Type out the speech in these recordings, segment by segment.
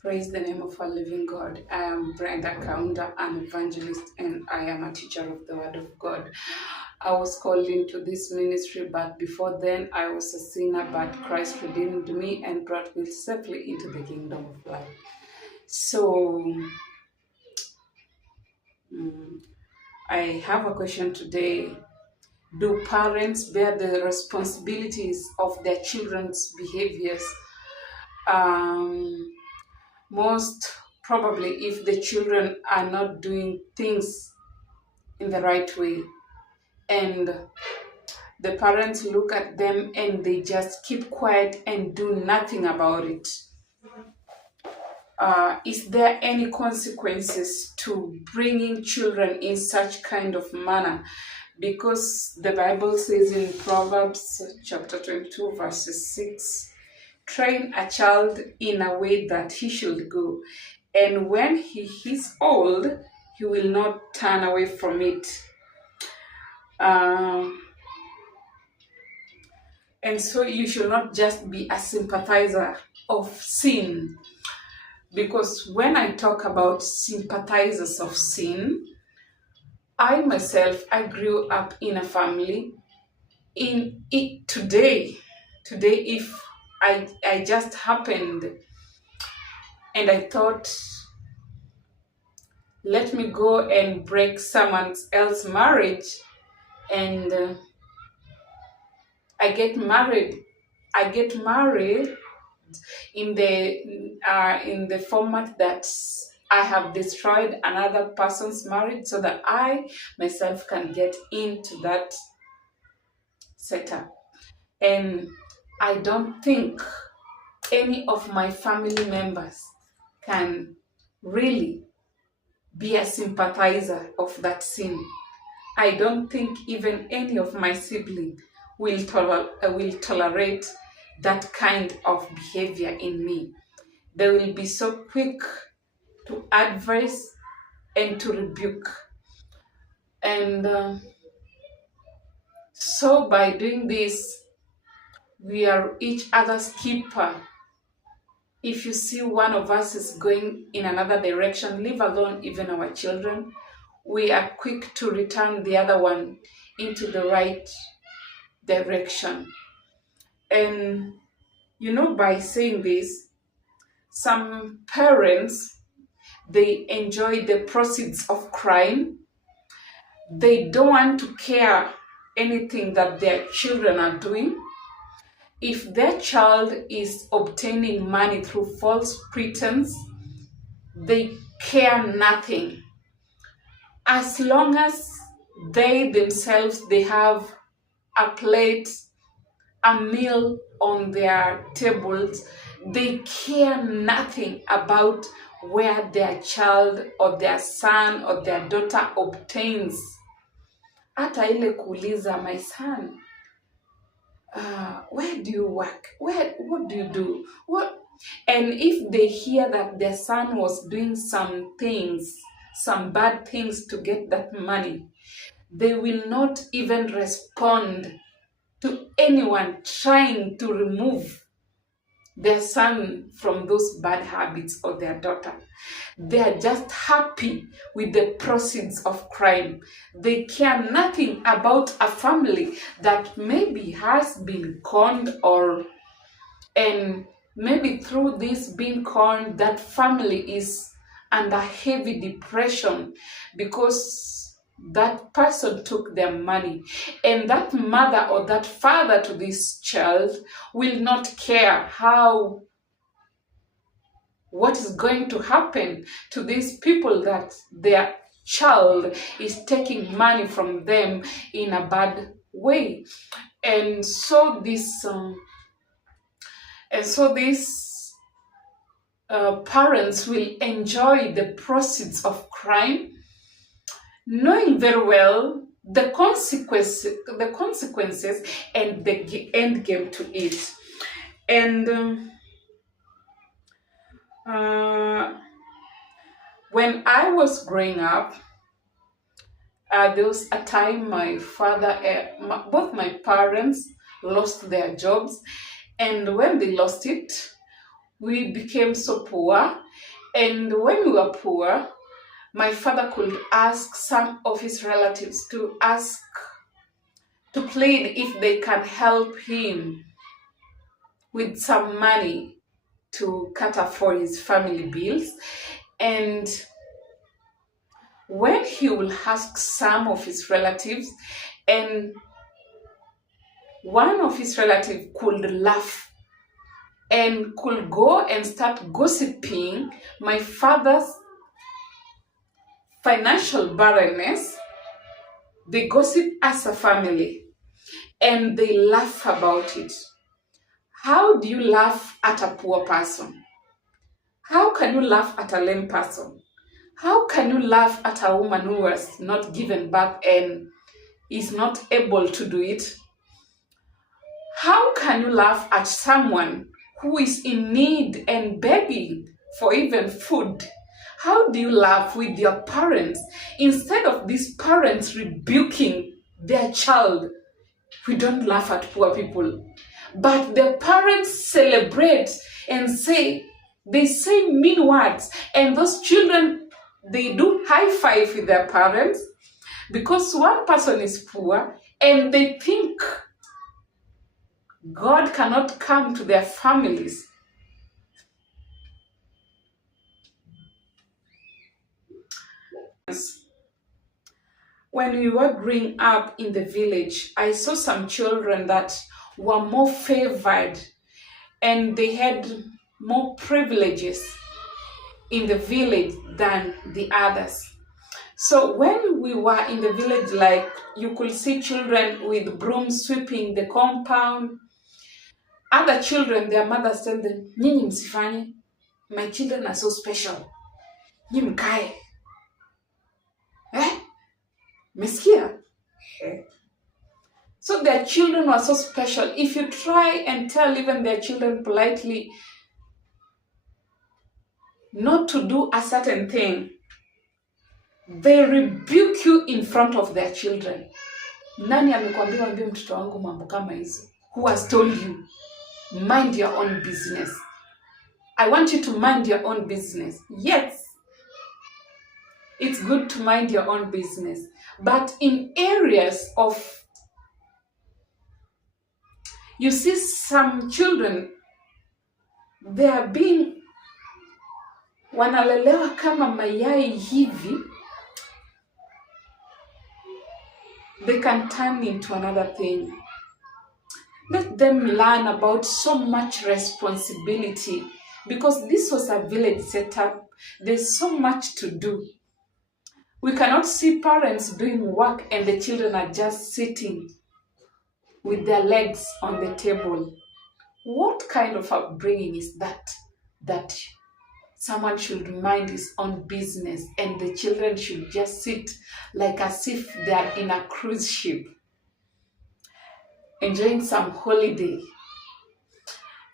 Praise the name of our living God. I am Brenda Kaunda, an evangelist, and I am a teacher of the Word of God. I was called into this ministry, but before then, I was a sinner, but Christ redeemed me and brought me safely into the kingdom of light. So, I have a question today. Do parents bear the responsibilities of their children's behaviors? Um, Most probably, if the children are not doing things in the right way and the parents look at them and they just keep quiet and do nothing about it, is there any consequences to bringing children in such kind of manner? Because the Bible says in Proverbs chapter 22 verses 6, train a child in a way that he should go, and when he is old, he will not turn away from it. Um, and so you should not just be a sympathizer of sin, because when I talk about sympathizers of sin, I myself, I grew up in a family. In it today, if I just happened and I thought, let me go and break someone else's marriage, and I get married. I get married in the format that I have destroyed another person's marriage so that I myself can get into that setup. And I don't think any of my family members can really be a sympathizer of that sin. I don't think even any of my siblings will tolerate that kind of behavior in me. They will be so quick to advise and to rebuke. And so by doing this, we are each other's keeper. If you see one of us is going in another direction, leave alone even our children, we are quick to return the other one into the right direction. And by saying this, some parents, they enjoy the proceeds of crime. They don't want to care anything that their children are doing. If their child is obtaining money through false pretense, they care nothing. As long as they themselves, they have a plate, a meal on their tables, they care nothing about where their child or their son or their daughter obtains. Hata ile kuuliza, my son, where do you work? What do you do? What? And if they hear that their son was doing some things, some bad things to get that money, they will not even respond to anyone trying to remove their son from those bad habits or their daughter. They are just happy with the proceeds of crime. They care nothing about a family that maybe has been conned, and maybe through this being conned, that family is under heavy depression because that person took their money, and that mother or that father to this child will not care what is going to happen to these people that their child is taking money from them in a bad way. And so these parents will enjoy the proceeds of crime, knowing very well the consequences and the end game to it. And when I was growing up, there was a time my father, both my parents lost their jobs, and when they lost it, we became so poor. And when we were poor, my father could ask some of his relatives to plead if they can help him with some money to cater for his family bills. And when he will ask some of his relatives, and one of his relatives could laugh and could go and start gossiping my father's financial barrenness, they gossip as a family and they laugh about it. How do you laugh at a poor person? How can you laugh at a lame person? How can you laugh at a woman who was not given birth and is not able to do it? How can you laugh at someone who is in need and begging for even food? How do you laugh with your parents? Instead of these parents rebuking their child, we don't laugh at poor people. But the parents celebrate and they say mean words. And those children, they do high five with their parents because one person is poor and they think God cannot come to their families. When we were growing up in the village, I saw some children that were more favored and they had more privileges in the village than the others. So when we were in the village, like you could see children with brooms sweeping the compound. Other children, their mothers tell them, "Nyinyi msifanye. My children are so special. Nyinyi mkae." Mesikia? So their children were so special. If you try and tell even their children politely not to do a certain thing, they rebuke you in front of their children. Nani amekwambia waambie mtoto wangu mambo kama hizo? Who has told you? Mind your own business. I want you to mind your own business. Yes, it's good to mind your own business. But in areas of, you see some children, they are being, wanalelewa kama mayai hivi, they can turn into another thing. Let them learn about so much responsibility because this was a village setup. There's so much to do. We cannot see parents doing work and the children are just sitting with their legs on the table. What kind of upbringing is that? That someone should mind his own business and the children should just sit like as if they are in a cruise ship, enjoying some holiday.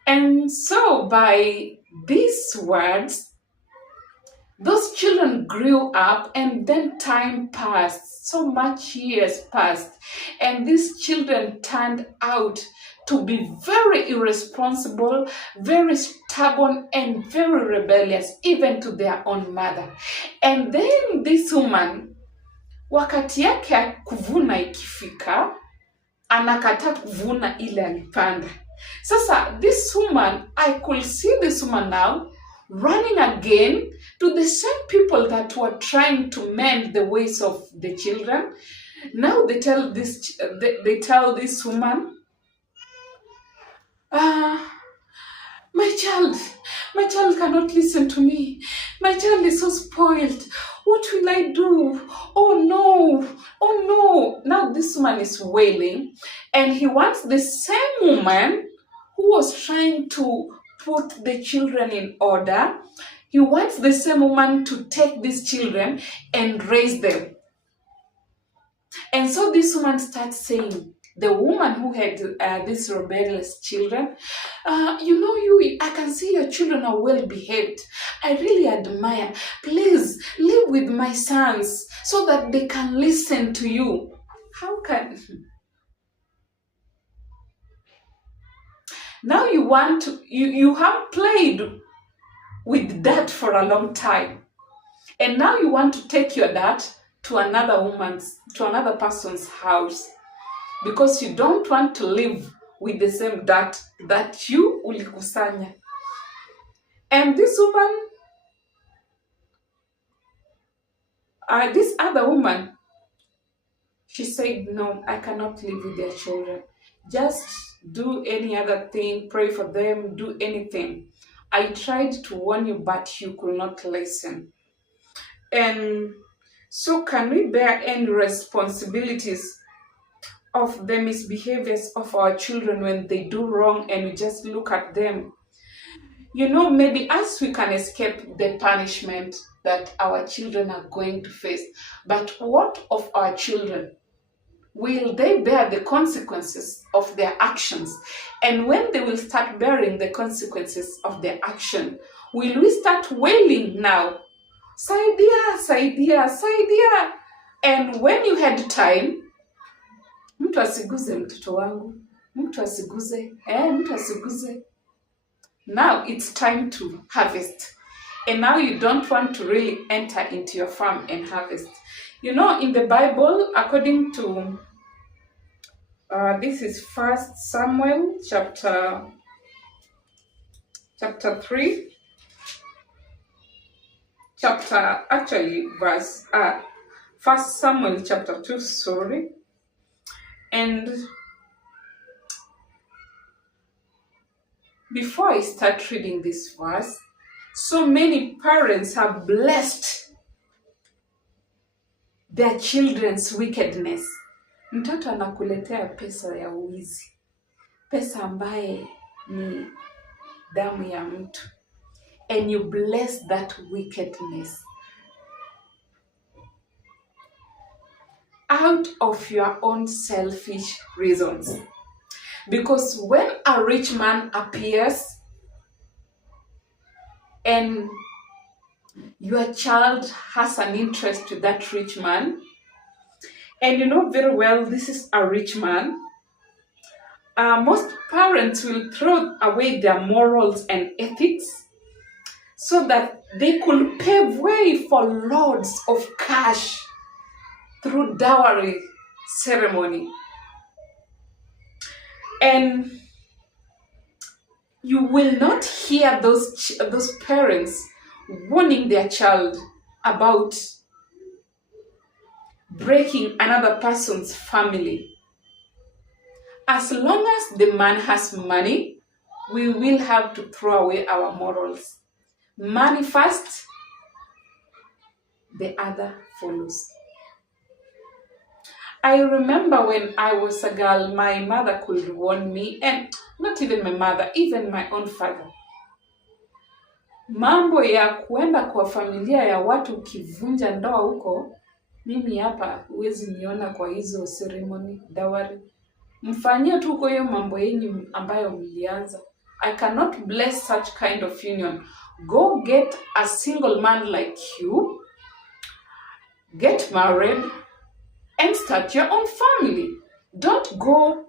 And so by these words, those children grew up and then time passed, so much years passed, and these children turned out to be very irresponsible, very stubborn, and very rebellious, even to their own mother. And then this woman, wakati yake ya kuvuna ikifika, anakataa kuvuna ile alipanda. Sasa this woman, I could see this woman now running again to the same people that were trying to mend the ways of the children. Now they tell this woman, my child cannot listen to me. My child is so spoiled. What will I do? Oh no. Now this woman is wailing, and he wants the same woman who was trying to put the children in order. He wants the same woman to take these children and raise them. And so this woman starts saying, the woman who had these rebellious children, I can see your children are well behaved. I really admire. Please live with my sons so that they can listen to you. How can... Now you want to, you have played with dirt for a long time. And now you want to take your dirt to another person's house because you don't want to live with the same dirt that you ulikusanya. And this woman, this other woman, she said, no, I cannot live with their children. Just do any other thing, pray for them, do anything. I tried to warn you, but you could not listen. And so can we bear any responsibilities of the misbehaviors of our children when they do wrong and we just look at them? You know, maybe us, we can escape the punishment that our children are going to face. But what of our children? Will they bear the consequences of their actions? And when they will start bearing the consequences of their action, will we start wailing now? Saidia, saidia, saidia. And when you had time, mtu asiguze mtoto wangu, mtu asiguze, mtu asiguze. Now it's time to harvest. And now you don't want to really enter into your farm and harvest. You know, in the Bible, according to, this is 1 Samuel chapter 3, verse, 1 Samuel chapter 2, sorry. And before I start reading this verse, so many parents have blessed their children's wickedness. Mtoto anakuletea pesa ya uwizi, pesa ambaye ni damu ya mtu, and you bless that wickedness out of your own selfish reasons. Because when a rich man appears and your child has an interest to that rich man, and you know very well this is a rich man, most parents will throw away their morals and ethics so that they could pave way for loads of cash through dowry ceremony. And you will not hear those parents warning their child about breaking another person's family. As long as the man has money, we will have to throw away our morals. Money first, the other follows. I remember when I was a girl, my mother could warn me, and not even my mother, even my own father. Mambo ya kuenda kwa familia ya watu ukivunja ndoa huko, mimi hapa huwezi niona kwa hizo ceremony, dowry. Mfanyie tu kwa hiyo mambo yenyu ambayo mlianza. I cannot bless such kind of union. Go get a single man like you, get married, and start your own family. Don't go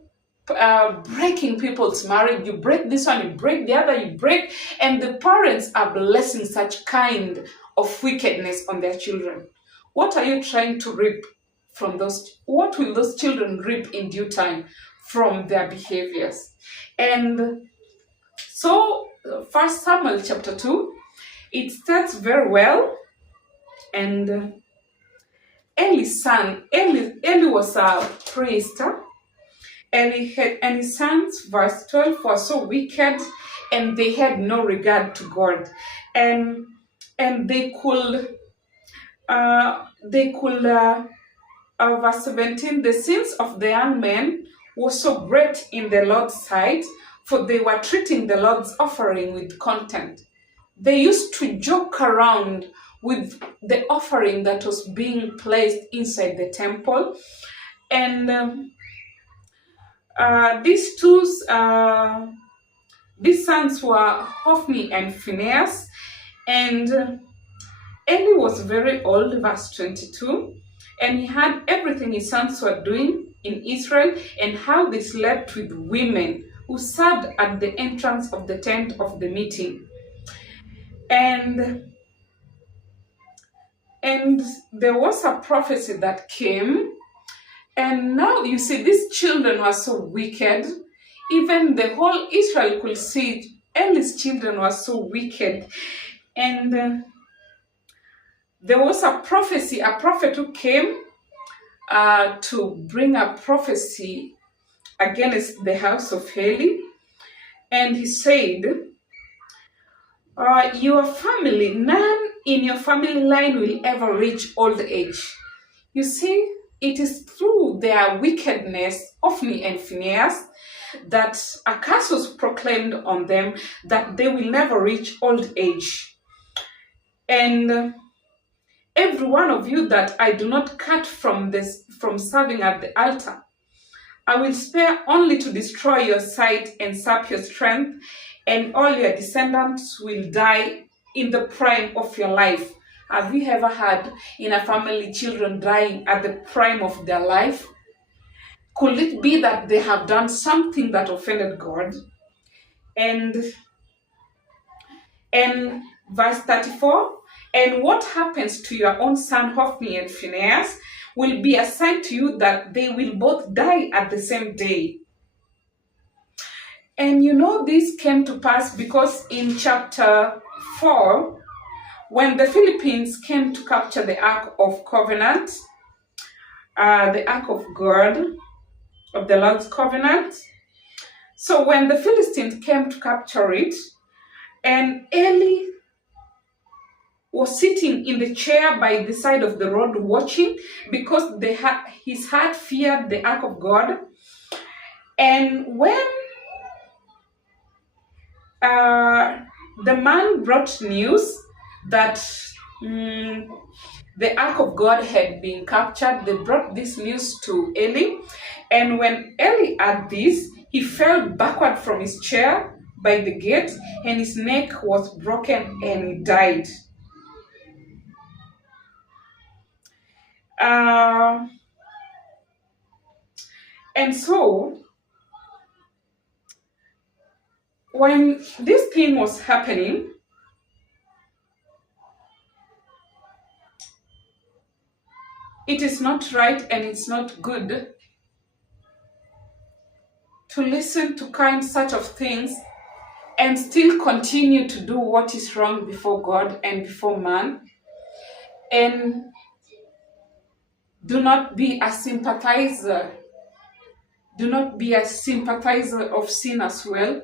breaking people's marriage. You break this one, you break the other, you break, and the parents are blessing such kind of wickedness on their children. What are you trying to reap from those? What will those children reap in due time from their behaviors? And so 1 Samuel chapter 2, it starts very well. And Eli's son, Eli was a priest, and his sons, verse 12, were so wicked, and they had no regard to God, and they could verse 17, the sins of the young men were so great in the Lord's sight, for they were treating the Lord's offering with contempt. They used to joke around with the offering that was being placed inside the temple. And these sons were Hophni and Phinehas. And Eli was very old, verse 22, and he had everything his sons were doing in Israel and how they slept with women who served at the entrance of the tent of the meeting. And there was a prophecy that came. And now you see, these children were so wicked. Even the whole Israel could see it. Eli's children were so wicked. And there was a prophecy, a prophet who came to bring a prophecy against the house of Eli. And he said, your family, none in your family line will ever reach old age. You see, it is through their wickedness, Hophni and Phinehas, that a curse was proclaimed on them that they will never reach old age. And every one of you that I do not cut from serving at the altar, I will spare only to destroy your sight and sap your strength, and all your descendants will die in the prime of your life. Have you ever had in a family children dying at the prime of their life? Could it be that they have done something that offended God? And verse 34, and what happens to your own son Hophni and Phinehas will be a sign to you that they will both die at the same day. And you know this came to pass because in chapter 4, when the Philippines came to capture the Ark of Covenant, the Ark of God, of the Lord's Covenant. So when the Philistines came to capture it, and Eli was sitting in the chair by the side of the road watching, because his heart feared the Ark of God. And when the man brought news that the Ark of God had been captured, they brought this news to Eli. And when Eli heard this, he fell backward from his chair by the gate, and his neck was broken and he died. And so, when this thing was happening, it is not right and it's not good to listen to kind such of things and still continue to do what is wrong before God and before man. And do not be a sympathizer. Do not be a sympathizer of sin as well.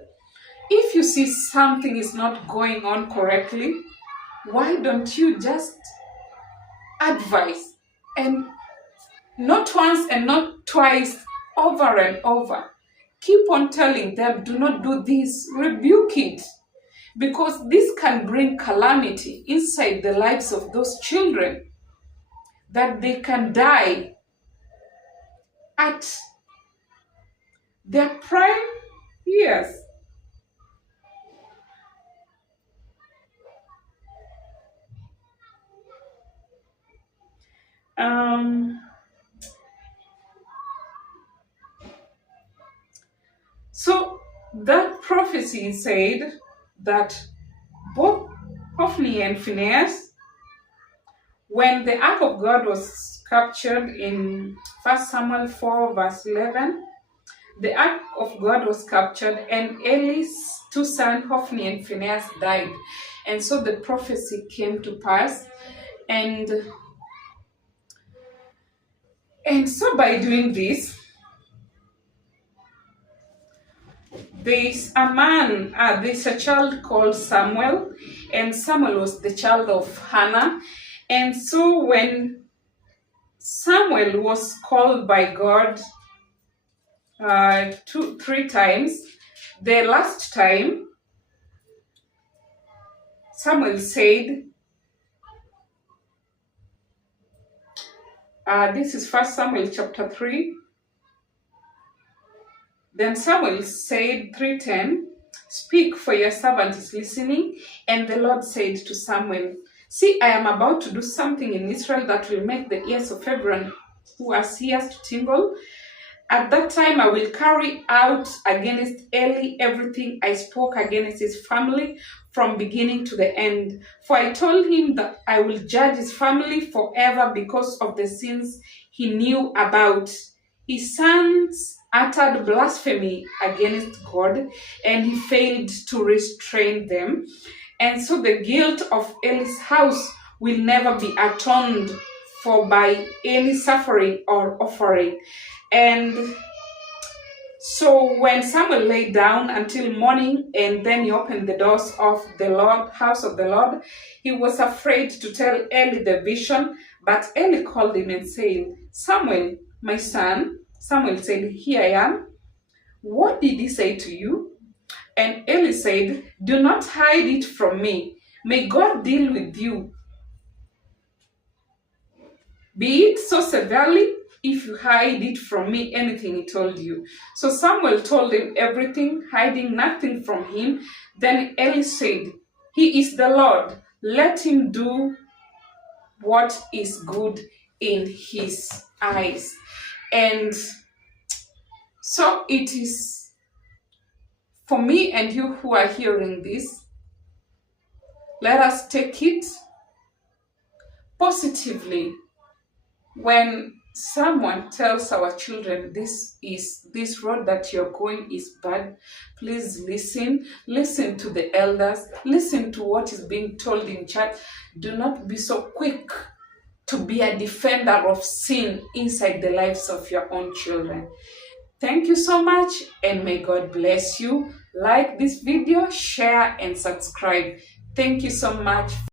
If you see something is not going on correctly, why don't you just advise? And not once and not twice, over and over. Keep on telling them, do not do this, rebuke it. Because this can bring calamity inside the lives of those children, that they can die at their prime years. So that prophecy said that both Hophni and Phinehas, when the Ark of God was captured in 1 Samuel 4 verse 11, the Ark of God was captured and Eli's two sons, Hophni and Phinehas, died. And so the prophecy came to pass. And so by doing this, there's a child called Samuel, and Samuel was the child of Hannah. And so when Samuel was called by God 3 times, the last time Samuel said, this is 1 Samuel chapter 3. Then Samuel said 3:10, speak, for your servant is listening. And the Lord said to Samuel, see, I am about to do something in Israel that will make the ears of everyone who has ears to tingle. At that time, I will carry out against Eli everything I spoke against his family from beginning to the end. For I told him that I will judge his family forever because of the sins he knew about. His sons uttered blasphemy against God, and he failed to restrain them. And so the guilt of Eli's house will never be atoned for by any suffering or offering. And so when Samuel lay down until morning, and then he opened the doors of the house of the Lord, he was afraid to tell Eli the vision. But Eli called him and said, Samuel, my son. Samuel said, Here I am. What did he say to you? And Eli said, Do not hide it from me. May God deal with you, be it so severely, if you hide it from me, anything he told you. So Samuel told him everything, hiding nothing from him. Then Eli said, He is the Lord. Let him do what is good in his eyes. And so it is for me and you who are hearing this, let us take it positively. When someone tells our children this road that you're going is bad, please listen to the elders, listen to what is being told in church. Do not be so quick to be a defender of sin inside the lives of your own children. Thank you so much, and may God bless you. Like this video, share and subscribe. Thank you so much.